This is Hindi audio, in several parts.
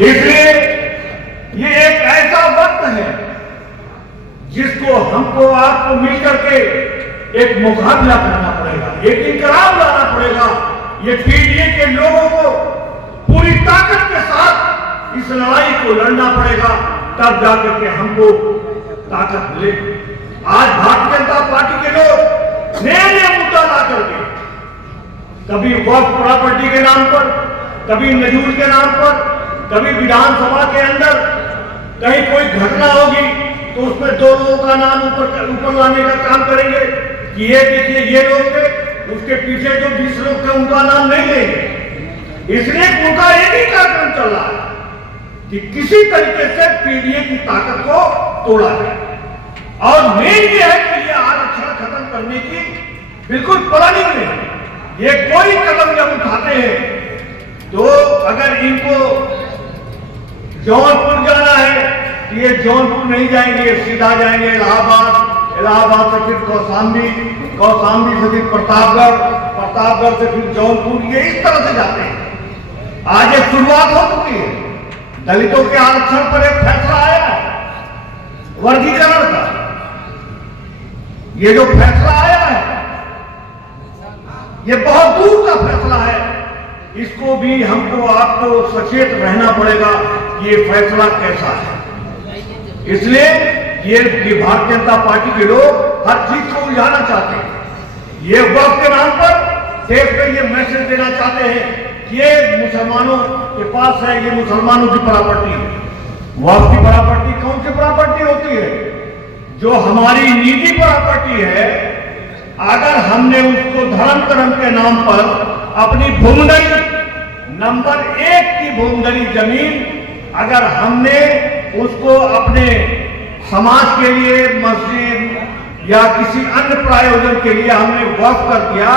इसलिए ये एक ऐसा वक्त है जिसको हमको आपको मिलकर के एक मुकाबला करना पड़ेगा, एक इनकलाब लाना पड़ेगा। ये पीडीए के लोगों को पूरी ताकत के साथ इस लड़ाई को लड़ना पड़ेगा, तब जाकर के हमको ताकत मिले। आज भारतीय जनता पार्टी के लोग नए मुद्दा ला करके कभी वक्फ प्रॉपर्टी के नाम पर, कभी नजूल के नाम पर, कभी विधानसभा के अंदर कहीं कोई घटना होगी तो उसमें 2 लोगों का नाम ऊपर लाने का काम करेंगे कि ये देखिए ये लोग थे, उसके पीछे जो 20 लोग थे उनका नाम नहीं लेंगे। इसलिए उनका एक ही कार्यक्रम चल रहा है कि किसी तरीके से पीडीए की ताकत को तोड़ा जाए। और मेन ये है कि ये आरक्षण खत्म करने की बिल्कुल प्लानिंग नहीं है। ये कोई कदम जब उठाते हैं तो अगर इनको जौनपुर जाना है तो ये जौनपुर नहीं जाएंगे, सीधा जाएंगे इलाहाबाद, इलाहाबाद से फिर कौशाम्बी, कौशाम्बी से फिर प्रतापगढ़, प्रतापगढ़ से फिर जौनपुर, ये इस तरह से जाते हैं। आज एक शुरुआत हो चुकी है, दलितों के आरक्षण पर एक फैसला आया है वर्गीकरण का। ये जो फैसला आया है ये बहुत दूर का फैसला है, इसको भी हमको आपको सचेत रहना पड़ेगा कि ये फैसला कैसा है। इसलिए ये भारतीय जनता पार्टी के लोग हर चीज को उलझाना चाहते हैं। ये वक्त के नाम पर देश में ये मैसेज देना चाहते हैं कि ये मुसलमानों के पास है, ये मुसलमानों की प्रॉपर्टी है। वक्त की प्रॉपर्टी कौन सी प्रॉपर्टी होती है? जो हमारी निजी प्रॉपर्टी है, अगर हमने उसको धर्म कर्म के नाम पर अपनी भूमंडली नंबर 1 की भूमंडली जमीन अगर हमने उसको अपने समाज के लिए, मस्जिद या किसी अन्य प्रयोजन के लिए हमने वक्फ कर दिया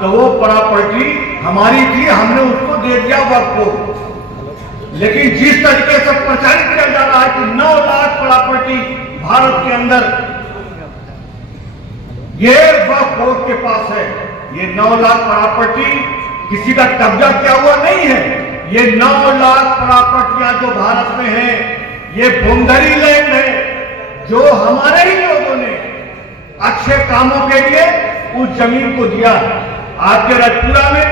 तो वो प्रॉपर्टी हमारी थी, हमने उसको दे दिया वक्फ को। लेकिन जिस तरीके से प्रचारित किया जा रहा है कि 9 लाख प्रॉपर्टी भारत के अंदर ये वक्फ बोर्ड के पास है, ये 9 लाख प्रॉपर्टी किसी का कब्जा किया हुआ नहीं है। ये 9 लाख प्रॉपर्टियां जो भारत में है ये भूमंडली लैंड है, जो हमारे ही लोगों ने अच्छे कामों के लिए उस जमीन को दिया। आपके रजपुरा में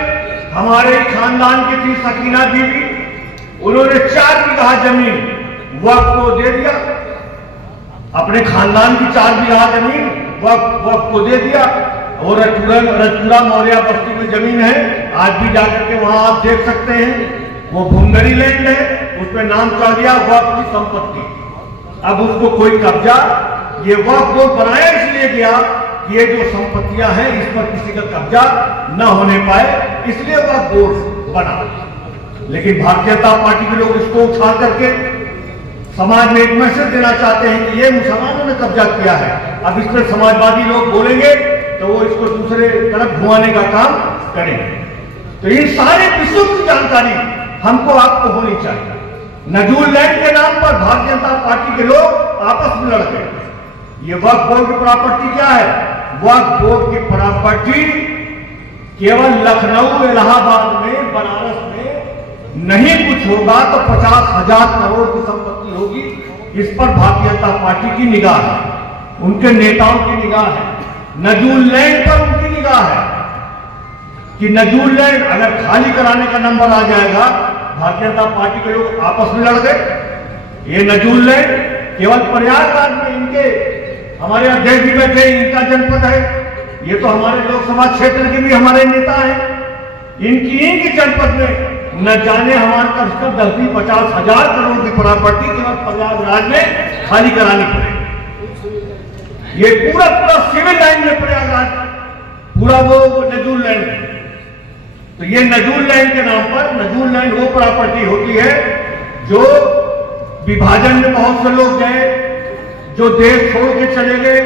हमारे खानदान की थी सकीना बीवी, उन्होंने 4 बीघा जमीन वक्फ को दे दिया, अपने खानदान की 4 बीघा जमीन वक्फ को दे दिया। और रजपुरा मौर्या बस्ती में जमीन है, आज भी जाकर के वहां आप देख सकते हैं, वो भूमंडली लैंड है, उसमें नाम चढ़ दिया वक्फ की संपत्ति। अब उसको कोई कब्जा, ये वक्फ बोर्ड बनाया इसलिए गया कि ये जो संपत्तियां हैं इस पर किसी का कब्जा न होने पाए, इसलिए वक्फ बोर्ड बना। लेकिन भारतीय जनता पार्टी के लोग इसको उठा करके समाज में एक मैसेज देना चाहते हैं कि ये मुसलमानों ने कब्जा किया है। अब इसमें समाजवादी लोग बोलेंगे तो वो इसको दूसरे तरफ घुमाने का काम करेंगे। तो इन सारे विषयों की जानकारी हमको आपको होनी चाहिए। नजूल लैंड के नाम पर भारतीय जनता पार्टी के लोग आपस में लड़ गए। ये वक्फ बोर्ड की प्रॉपर्टी क्या है? वक्फ बोर्ड की प्रॉपर्टी केवल लखनऊ, इलाहाबाद में, बनारस में नहीं कुछ होगा तो 50,000 करोड़ की संपत्ति होगी। इस पर भारतीय जनता पार्टी की निगाह है, उनके नेताओं की निगाह है, नजूल लैंड पर उनकी निगाह है कि नजूल लैंड अगर खाली कराने का नंबर आ जाएगा, भारतीय जनता पार्टी के लोग आपस में लड़ गए। ये नजूल लैंड केवल प्रयागराज में इनके हमारे अध्यक्ष भी बैठे, इनका जनपद है, ये तो हमारे लोकसभा क्षेत्र के भी हमारे नेता हैं, इनकी जनपद में न जाने हमारे कम 10-50,000 करोड़ की प्रॉपर्टी केवल प्रयागराज में खाली करानी पड़ेगी। ये पूरा सिविल लाइन में प्रयागराज पूरा वो नजूल लैंड है। तो ये नजूल लैंड के नाम पर, नजूल लैंड वो प्रॉपर्टी होती है जो विभाजन में बहुत से लोग गए, जो देश छोड़ के चले गए,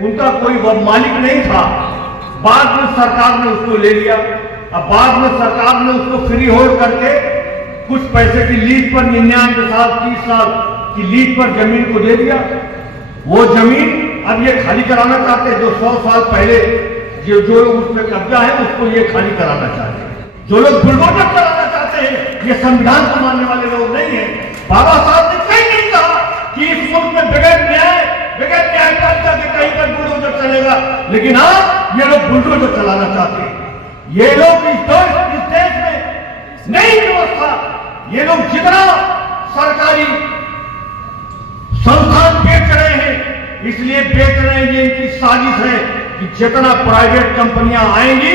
उनका कोई मालिक नहीं था, बाद में सरकार ने उसको ले लिया। अब बाद में सरकार ने उसको फ्री होल्ड करके कुछ पैसे की लीज पर 99 साल 30 साल की लीज पर जमीन को दे दिया। वो जमीन अब ये खाली कराना चाहते हैं, जो 100 साल पहले जो लोग उसमें कब्जा है उसको ये खाली कराना चाहते हैं। जो लोग बुलडोजर चलाना चाहते हैं ये संविधान को मानने वाले लोग नहीं है। बाबा साहब ने कहीं नहीं कहा कि इस मुल्क में बगैर न्यायपालिका के कहीं पर बुलडोजर चलेगा, लेकिन आज ये लोग बुलडोजर चलाना चाहते हैं। ये लोग इस देश में नई व्यवस्था, ये लोग जितना सरकारी संस्थान बेच रहे हैं, इसलिए बेच रहे हैं, ये इनकी साजिश है कि जितना प्राइवेट कंपनियां आएंगी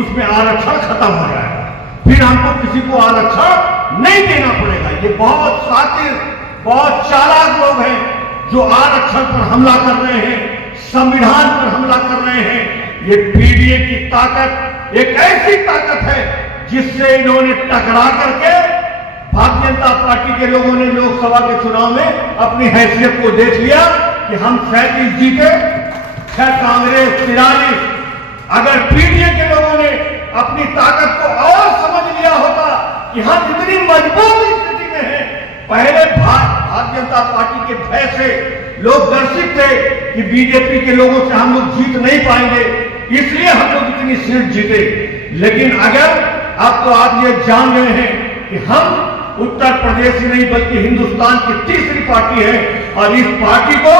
उसमें आरक्षण खत्म हो जाएगा, फिर हमको किसी को आरक्षण नहीं देना पड़ेगा। ये बहुत शातिर, बहुत चालाक लोग हैं जो आरक्षण पर हमला कर रहे हैं, संविधान पर हमला कर रहे हैं। ये पीडीए की ताकत एक ऐसी ताकत है जिससे इन्होंने टकरा करके भारतीय जनता पार्टी के लोगों ने लोकसभा के चुनाव में अपनी हैसियत को देख लिया कि हम 37 जीते, कांग्रेस 43। अगर पीडीए के लोगों ने अपनी ताकत को और समझ लिया होता कि हम इतनी मजबूत स्थिति में हैं, पहले भारतीय जनता पार्टी के भय से लोग डरसित थे कि बीजेपी के लोगों से हम लोग जीत नहीं पाएंगे, इसलिए हम लोग इतनी सीट जीते। लेकिन अगर अब तो आप ये जान गए हैं कि हम उत्तर प्रदेश ही नहीं बल्कि हिंदुस्तान की तीसरी पार्टी है, और इस पार्टी को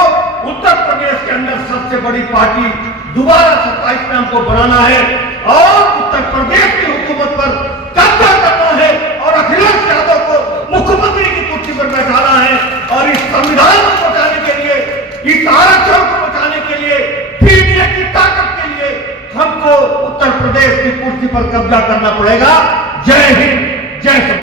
उत्तर प्रदेश के अंदर सबसे बड़ी पार्टी दोबारा 27 में हमको बनाना है और उत्तर प्रदेश की हुकूमत पर कब्जा करना है और अखिलेश यादव को मुख्यमंत्री की कुर्सी पर बैठाना है। और इस संविधान को बचाने के लिए, इस आरक्षण को बचाने के लिए, पीडीए की ताकत के लिए हमको उत्तर प्रदेश की कुर्सी पर कब्जा करना पड़ेगा। जय हिंद, जय